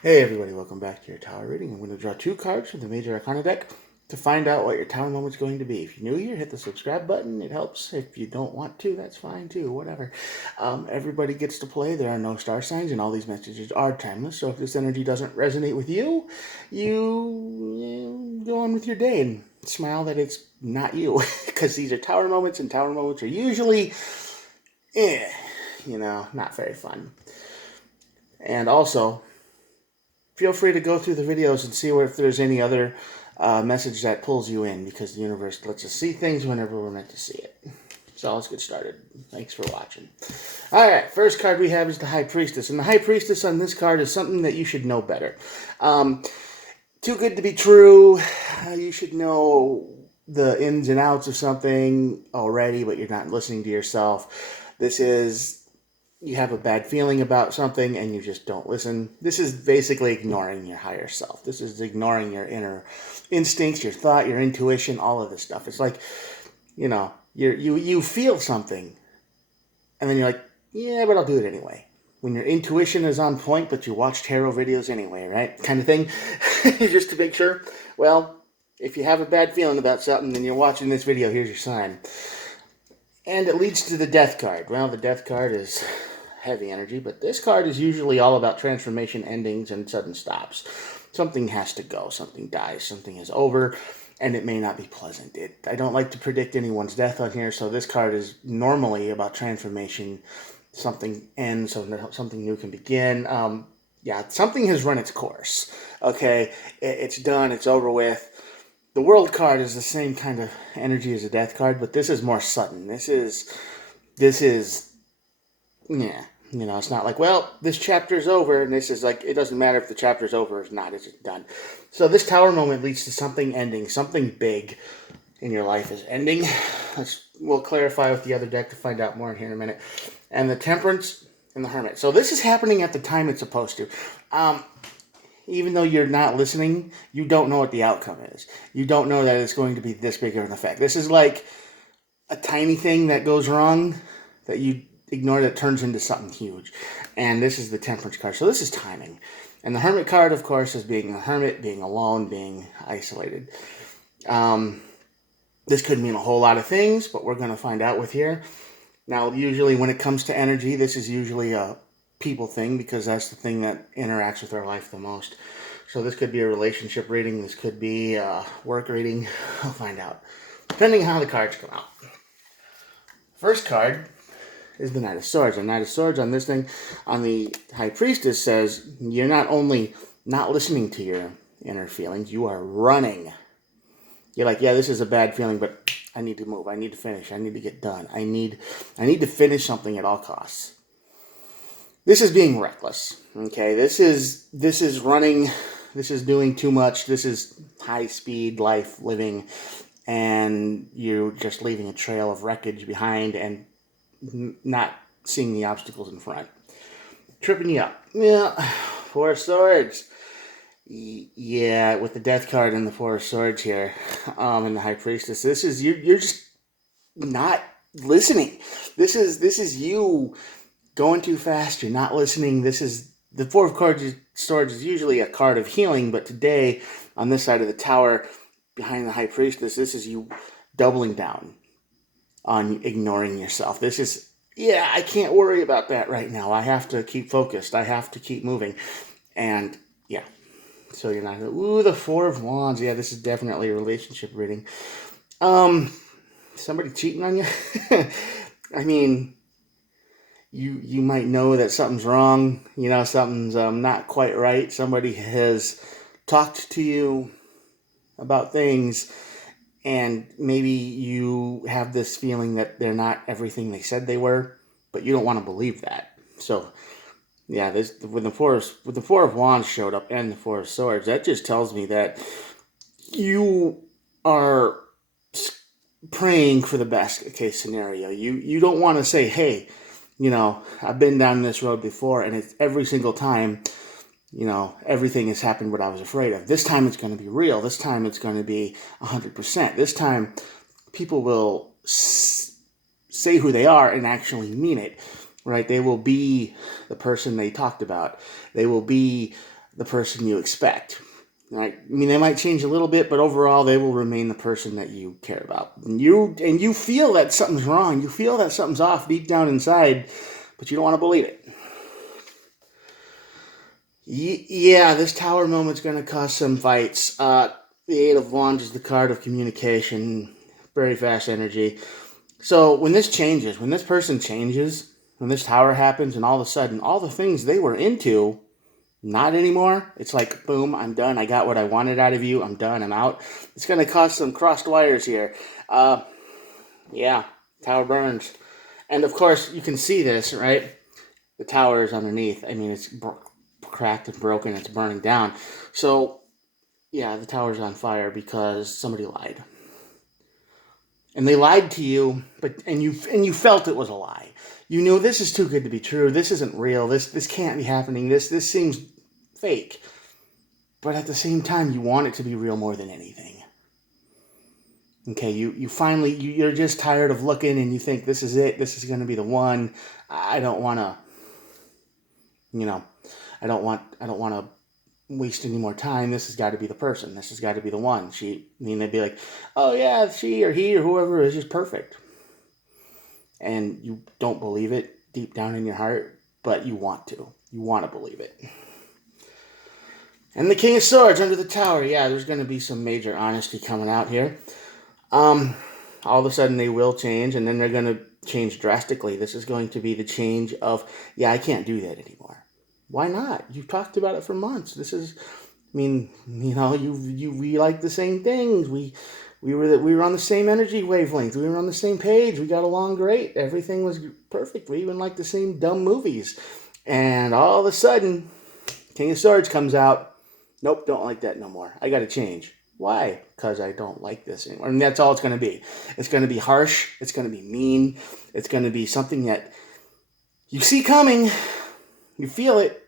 Hey everybody, welcome back to your tower reading. I'm going to draw two cards from the Major Arcana deck to find out what your tower moment's going to be. If you're new here, hit the subscribe button. It helps. If you don't want to, that's fine too. Whatever. Everybody gets to play. There are no star signs, and all these messages are timeless. So if this energy doesn't resonate with you, you go on with your day and smile that it's not you, because these are tower moments, and tower moments are usually, not very fun. And also, feel free to go through the videos and see if there's any other message that pulls you in, because the universe lets us see things whenever we're meant to see it. So let's get started. Thanks for watching. All right, first card we have is the High Priestess. And the High Priestess on this card is something that you should know better. Too good to be true. You should know the ins and outs of something already, but you're not listening to yourself. This is, you have a bad feeling about something and you just don't listen. This is basically ignoring your higher self. This is ignoring your inner instincts, your thought, your intuition, all of this stuff. It's like, you feel something and then you're like, yeah, but I'll do it anyway. When your intuition is on point, but you watch tarot videos anyway, right? Kind of thing. Just to make sure. Well, if you have a bad feeling about something and you're watching this video, here's your sign. And it leads to the Death card. Well, the Death card is heavy energy, but this card is usually all about transformation, endings, and sudden stops. Something has to go, something dies, something is over, and it may not be pleasant. I don't like to predict anyone's death on here, so this card is normally about transformation. Something ends, so something new can begin. Something has run its course. Okay, it's done, it's over with. The World card is the same kind of energy as the Death card, but this is more sudden. This is yeah, it's not like, well, this chapter's over, and this is like, it doesn't matter if the chapter's over or not, it's just done. So this tower moment leads to something ending, something big in your life is ending. We'll clarify with the other deck to find out more in here in a minute. And the Temperance and the Hermit. So this is happening at the time it's supposed to. Even though you're not listening, you don't know what the outcome is. You don't know that it's going to be this big of an effect. This is like a tiny thing that goes wrong that you ignore that turns into something huge. And this is the Temperance card. So this is timing. And the Hermit card, of course, is being a hermit, being alone, being isolated. This could mean a whole lot of things, but we're going to find out with here. Now, usually when it comes to energy, this is usually a people thing, because that's the thing that interacts with our life the most. So this could be a relationship reading. This could be a work reading. I'll find out, depending on how the cards come out. First card is the Knight of Swords. The Knight of Swords on this thing, on the High Priestess, says you're not only not listening to your inner feelings, you are running. You're like, yeah, this is a bad feeling, but I need to move. I need to finish. I need to get done. I need to finish something at all costs. This is being reckless. Okay, this is running. This is doing too much. This is high speed life living, and you're just leaving a trail of wreckage behind and not seeing the obstacles in front. Tripping you up. Yeah, Four of Swords. Yeah, with the Death card and the Four of Swords here, and the High Priestess. This is you're just not listening. This is you going too fast. You're not listening. This is the Four of Swords is usually a card of healing, but today on this side of the tower, behind the High Priestess, this is you doubling down on ignoring yourself. This is, yeah, I can't worry about that right now. I have to keep focused. I have to keep moving, and yeah. So you're not, ooh, the Four of Wands. Yeah, this is definitely a relationship reading. Somebody cheating on you? I mean, you might know that something's wrong. Something's not quite right. Somebody has talked to you about things, and maybe you have this feeling that they're not everything they said they were, but you don't want to believe that. So yeah, this when the Four of Wands showed up and the Four of Swords, that just tells me that you are praying for the best case scenario. You don't want to say, hey, I've been down this road before, and it's every single time, everything has happened what I was afraid of. This time it's going to be real. This time it's going to be 100%. This time people will say who they are and actually mean it. Right? They will be the person they talked about. They will be the person you expect. Right? I mean, they might change a little bit, but overall, they will remain the person that you care about. And you feel that something's wrong. You feel that something's off deep down inside, but you don't want to believe it. Yeah, this tower moment's going to cause some fights. The Eight of Wands is the card of communication, very fast energy. So when this changes, when this person changes, when this tower happens, and all of a sudden, all the things they were into, not anymore. It's like, boom, I'm done. I got what I wanted out of you. I'm done. I'm out. It's going to cause some crossed wires here. Yeah, tower burns. And of course, you can see this, right? The tower is underneath. I mean, it's cracked and broken. It's burning down. So, yeah, the tower's on fire because somebody lied. And they lied to you, and you felt it was a lie. You knew this is too good to be true. This isn't real. This can't be happening. This seems fake. But at the same time, you want it to be real more than anything. Okay, you finally you're just tired of looking, and you think this is it. This is going to be the one. I don't want to. I don't want to waste any more time. This has got to be the person. This has got to be the one. They'd be like, oh yeah, she or he or whoever is just perfect. And you don't believe it deep down in your heart, but you want to. You want to believe it. And the King of Swords under the tower. Yeah, there's going to be some major honesty coming out here. All of a sudden they will change, and then they're going to change drastically. This is going to be the change of, yeah, I can't do that anymore. Why not? You've talked about it for months. This is, we like the same things. We were on the same energy wavelength. We were on the same page. We got along great. Everything was perfect. We even liked the same dumb movies. And all of a sudden, King of Swords comes out. Nope, don't like that no more. I got to change. Why? Because I don't like this anymore. And that's all it's going to be. It's going to be harsh. It's going to be mean. It's going to be something that you see coming. You feel it.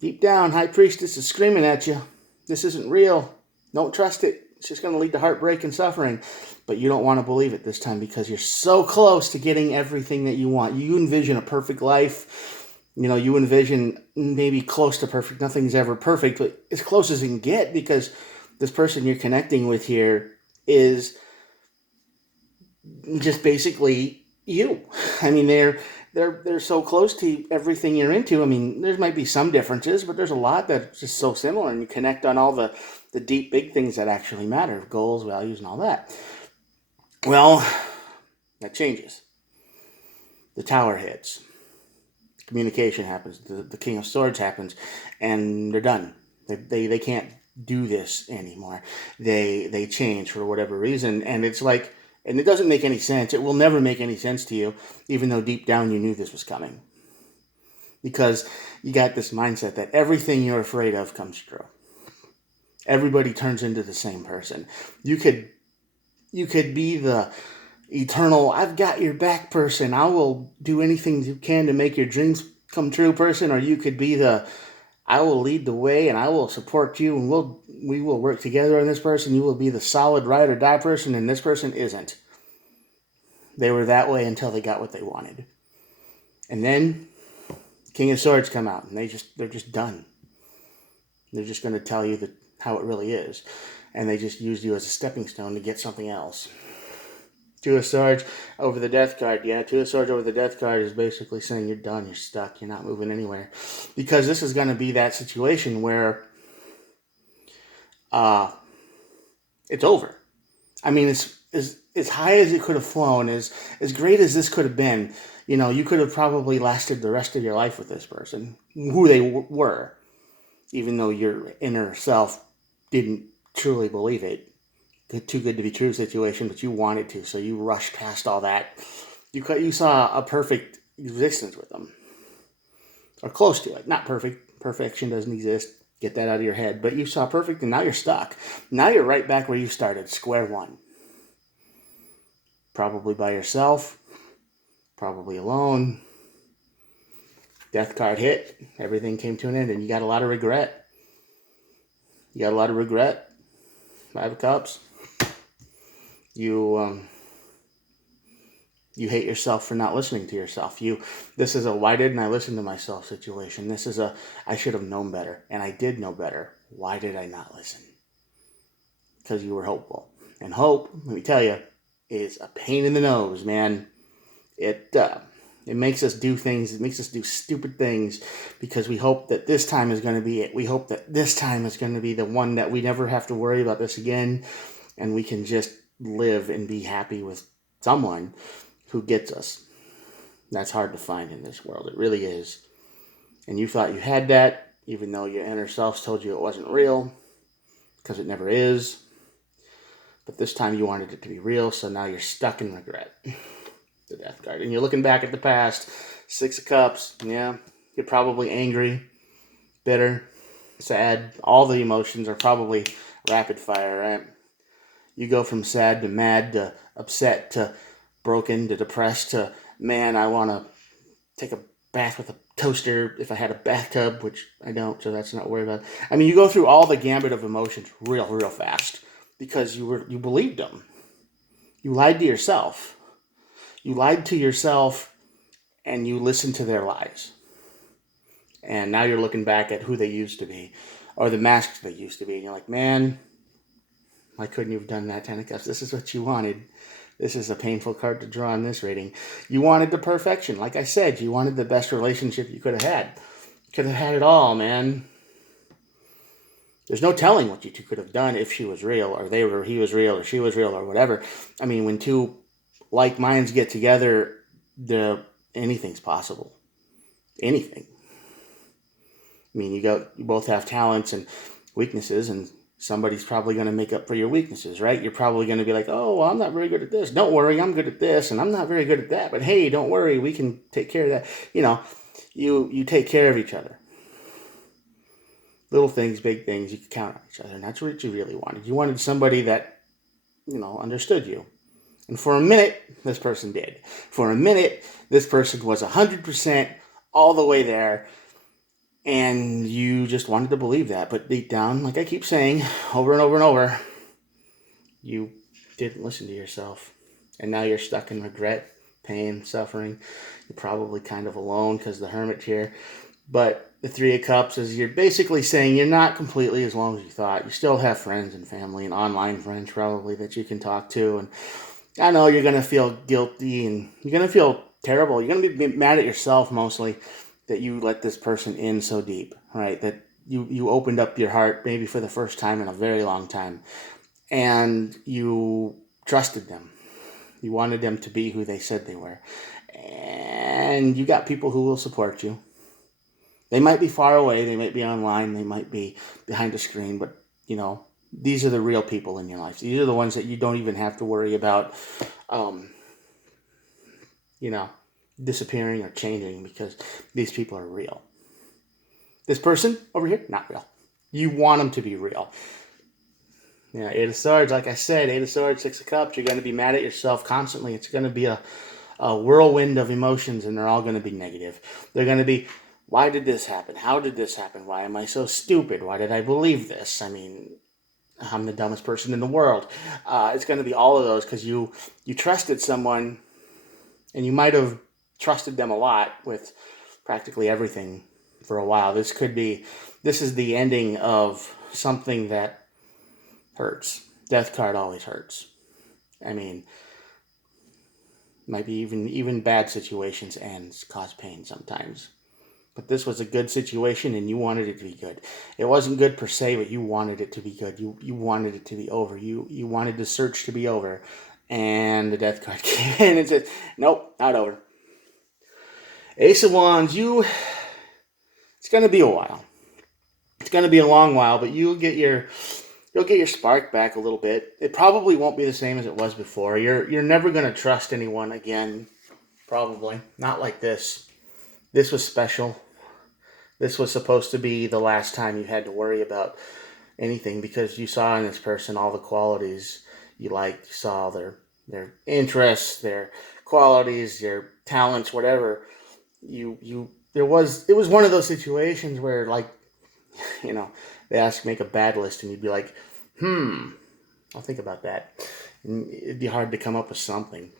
Deep down, High Priestess is screaming at you. This isn't real. Don't trust it. It's just going to lead to heartbreak and suffering. But you don't want to believe it this time because you're so close to getting everything that you want. You envision a perfect life. You envision maybe close to perfect. Nothing's ever perfect, but as close as you can get because this person you're connecting with here is just basically you. I mean, they're so close to everything you're into. I mean, there might be some differences, but there's a lot that's just so similar, and you connect on all the deep, big things that actually matter, goals, values, and all that. Well, that changes. The tower hits. Communication happens. The King of Swords happens, and they're done. They can't do this anymore. They change for whatever reason, and it's like, and it doesn't make any sense. It will never make any sense to you, even though deep down you knew this was coming. Because you got this mindset that everything you're afraid of comes true. Everybody turns into the same person. You could be the eternal, I've got your back person. I will do anything you can to make your dreams come true person. Or you could be the, I will lead the way and I will support you and we will work together on this person. You will be the solid ride or die person, and this person isn't. They were that way until they got what they wanted. And then King of Swords come out and they're just done. They're just going to tell you how it really is. And they just used you as a stepping stone to get something else. Two of Swords over the Death card. Yeah, Two of Swords over the Death card is basically saying you're done, you're stuck, you're not moving anywhere. Because this is going to be that situation where it's over. I mean, it's as high as it could have flown, as great as this could have been. You could have probably lasted the rest of your life with this person, who they were, even though your inner self didn't truly believe it. Too good to be true situation, but you wanted to, so you rushed past all that. You saw a perfect existence with them, or close to it. Not perfect. Perfection doesn't exist. Get that out of your head. But you saw perfect, and now you're stuck. Now you're right back where you started, square one. Probably by yourself. Probably alone. Death card hit. Everything came to an end, and you got a lot of regret. Five of Cups. You You hate yourself for not listening to yourself. This is a why didn't I listen to myself situation. This is a I should have known better, and I did know better. Why did I not listen? Because you were hopeful. And hope, let me tell you, is a pain in the nose, man. It makes us do things. It makes us do stupid things because we hope that this time is going to be it. We hope that this time is going to be the one that we never have to worry about this again, and we can just live and be happy with someone who gets us. That's hard to find in this world. It really is. And you thought you had that, even though your inner self told you it wasn't real, because it never is. But this time you wanted it to be real, so now you're stuck in regret. The Death card. And you're looking back at the past. 6 of Cups. Yeah. You're probably angry, bitter, sad. All the emotions are probably rapid fire, right? You go from sad to mad to upset to broken to depressed to, man, I want to take a bath with a toaster if I had a bathtub, which I don't, so that's not worried about. I mean, you go through all the gambit of emotions real fast because you believed them. You lied to yourself. You lied to yourself and you listened to their lies. And now you're looking back at who they used to be or the masks they used to be. And you're like, man, why couldn't you have done that, Ten of Cups? This is what you wanted. This is a painful card to draw in this reading. You wanted the perfection. Like I said, you wanted the best relationship you could have had. You could have had it all, man. There's no telling what you two could have done if she was real or he was real or she was real or whatever. I mean, when two like minds get together, anything's possible. Anything. I mean, you both have talents and weaknesses, and somebody's probably going to make up for your weaknesses, right? You're probably going to be like, oh, well, I'm not very good at this. Don't worry, I'm good at this, and I'm not very good at that. But hey, don't worry, we can take care of that. You take care of each other. Little things, big things, you can count on each other, and that's what you really wanted. You wanted somebody that, understood you. And for a minute, this person did. For a minute, this person was 100% all the way there. And you just wanted to believe that. But deep down, like I keep saying over and over and over, you didn't listen to yourself. And now you're stuck in regret, pain, suffering. You're probably kind of alone because the Hermit here. But the Three of Cups is you're basically saying you're not completely as long as you thought. You still have friends and family and online friends probably that you can talk to. And I know you're going to feel guilty and you're going to feel terrible. You're going to be mad at yourself mostly that you let this person in so deep, right? That you opened up your heart maybe for the first time in a very long time and you trusted them. You wanted them to be who they said they were. And you got people who will support you. They might be far away. They might be online. They might be behind a screen, but these are the real people in your life. These are the ones that you don't even have to worry about, disappearing or changing because these people are real. This person over here, not real. You want them to be real. Yeah, Eight of Swords, like I said, Eight of Swords, Six of Cups, you're going to be mad at yourself constantly. It's going to be a whirlwind of emotions, and they're all going to be negative. They're going to be, why did this happen? How did this happen? Why am I so stupid? Why did I believe this? I mean, I'm the dumbest person in the world. It's going to be all of those because you trusted someone, and you might have trusted them a lot with practically everything for a while. This is the ending of something that hurts. Death card always hurts. I mean, might be even bad situations cause pain sometimes. But this was a good situation and you wanted it to be good. It wasn't good per se, but you wanted it to be good. You wanted it to be over. You wanted the search to be over. And the Death card came in and said, nope, not over. Ace of Wands, it's going to be a while. It's going to be a long while, but you'll get your spark back a little bit. It probably won't be the same as it was before. You're never going to trust anyone again, probably. Not like this. This was special. This was supposed to be the last time you had to worry about anything because you saw in this person all the qualities you liked. You saw their interests, their qualities, their talents, whatever. It was one of those situations where, like, they ask make a bad list and you'd be like, I'll think about that. And it'd be hard to come up with something.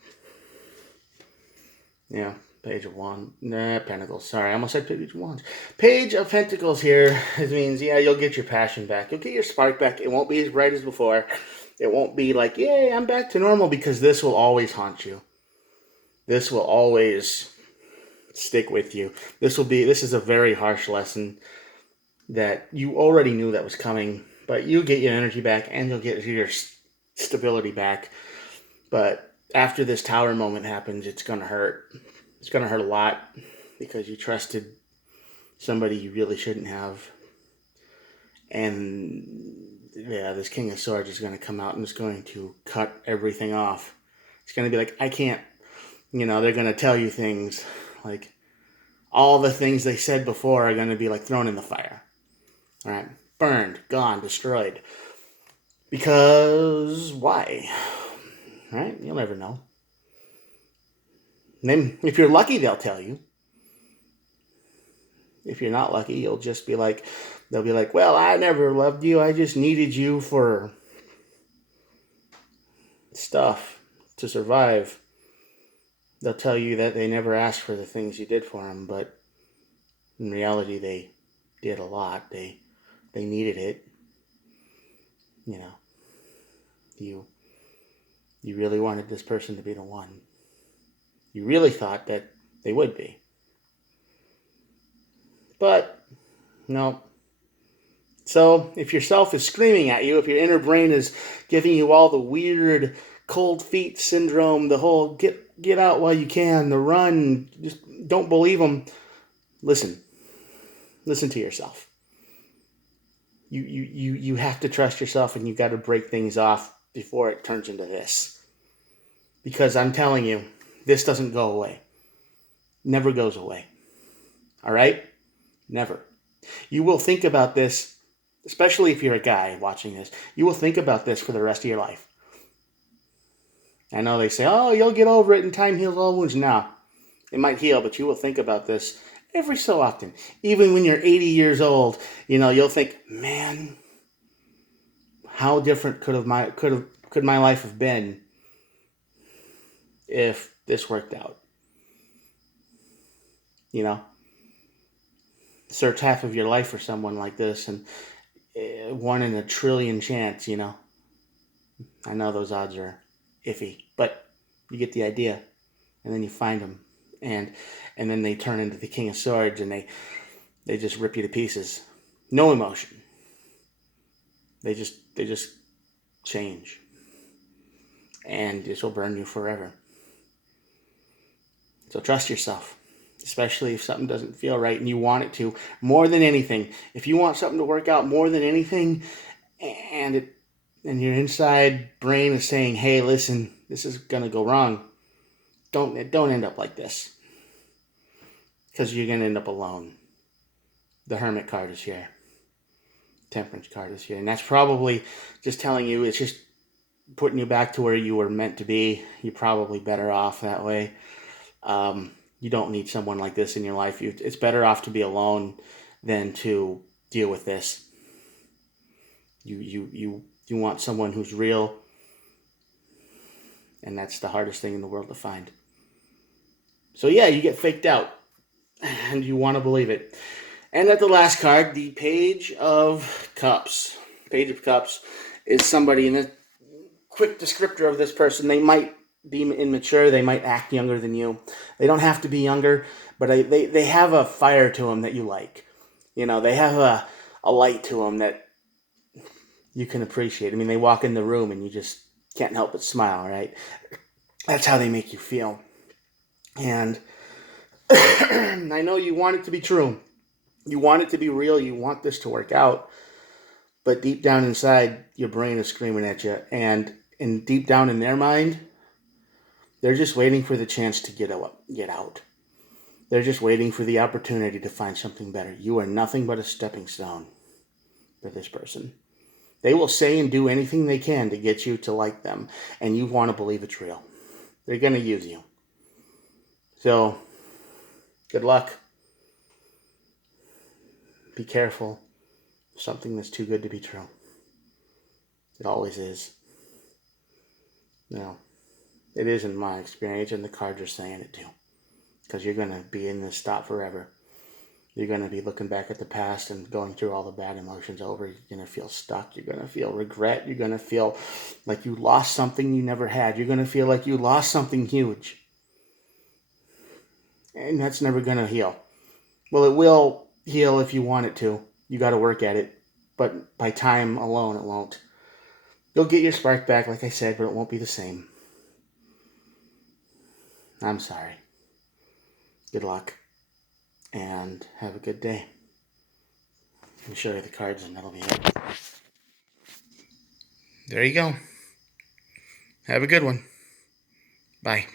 Yeah, Page of Wands. Nah, Pentacles. Sorry, I almost said Page of Wands. Page of Pentacles here. It means, yeah, you'll get your passion back. You'll get your spark back. It won't be as bright as before. It won't be like, yay, I'm back to normal, because this will always haunt you. This will always stick with you. This is a very harsh lesson that you already knew that was coming, but you get your energy back and you'll get your stability back. But after this tower moment happens, it's going to hurt. It's going to hurt a lot, because you trusted somebody you really shouldn't have. And yeah, this King of Swords is going to come out and it's going to cut everything off. It's going to be like, I can't, they're going to tell you things like, all the things they said before are going to be like thrown in the fire. All right, burned, gone, destroyed. Because why? All right, you'll never know. And then, if you're lucky, they'll tell you. If you're not lucky, you'll just be like, they'll be like, well, I never loved you. I just needed you for stuff to survive. They'll tell you that they never asked for the things you did for them, but in reality, they did a lot. They needed it. You really wanted this person to be the one. You really thought that they would be. But, no. So, if your self is screaming at you, if your inner brain is giving you all the weird cold feet syndrome, the whole get out while you can, the run, just don't believe them, listen. Listen to yourself. You have to trust yourself, and you've got to break things off before it turns into this. Because I'm telling you, this doesn't go away. Never goes away. All right? Never. You will think about this, especially if you're a guy watching this, you will think about this for the rest of your life. I know they say, oh, you'll get over it and time heals all wounds. No, it might heal, but you will think about this every so often. Even when you're 80 years old, you'll think, man, how different could my life have been if this worked out? Search half of your life for someone like this, and 1 in a trillion chance, I know those odds are iffy, but you get the idea. And then you find them, and then they turn into the King of Swords, and they just rip you to pieces. No emotion. They just change, and this will burn you forever. So trust yourself, especially if something doesn't feel right and you want it to. More than anything, if you want something to work out more than anything, and your inside brain is saying, hey, listen, this is gonna go wrong, don't end up like this, because you're gonna end up alone. The Hermit card is here. Temperance card is here. And that's probably just telling you, it's just putting you back to where you were meant to be. You're probably better off that way. You don't need someone like this in your life. It's better off to be alone than to deal with this. You want someone who's real, and that's the hardest thing in the world to find. So yeah, you get faked out, and you want to believe it. And at the last card, the Page of Cups. Page of Cups is somebody, in a quick descriptor of this person, they might be immature, they might act younger than you. They don't have to be younger, but they have a fire to them that you like. They have a light to them that you can appreciate. I mean, they walk in the room and you just can't help but smile, right? That's how they make you feel. And I know you want it to be true. You want it to be real. You want this to work out. But deep down inside, your brain is screaming at you. And deep down in their mind, they're just waiting for the chance to get out. They're just waiting for the opportunity to find something better. You are nothing but a stepping stone for this person. They will say and do anything they can to get you to like them. And you want to believe it's real. They're going to use you. So, good luck. Be careful. Something that's too good to be true. It always is. It is in my experience, and the cards are saying it too. because you're going to be in this spot forever. You're going to be looking back at the past and going through all the bad emotions over. You're going to feel stuck. You're going to feel regret. You're going to feel like you lost something you never had. You're going to feel like you lost something huge. And that's never going to heal. Well, it will heal if you want it to. You got to work at it. But by time alone, it won't. You'll get your spark back, like I said, but it won't be the same. I'm sorry. Good luck. And have a good day. Let me show you the cards and that'll be it. There you go. Have a good one. Bye.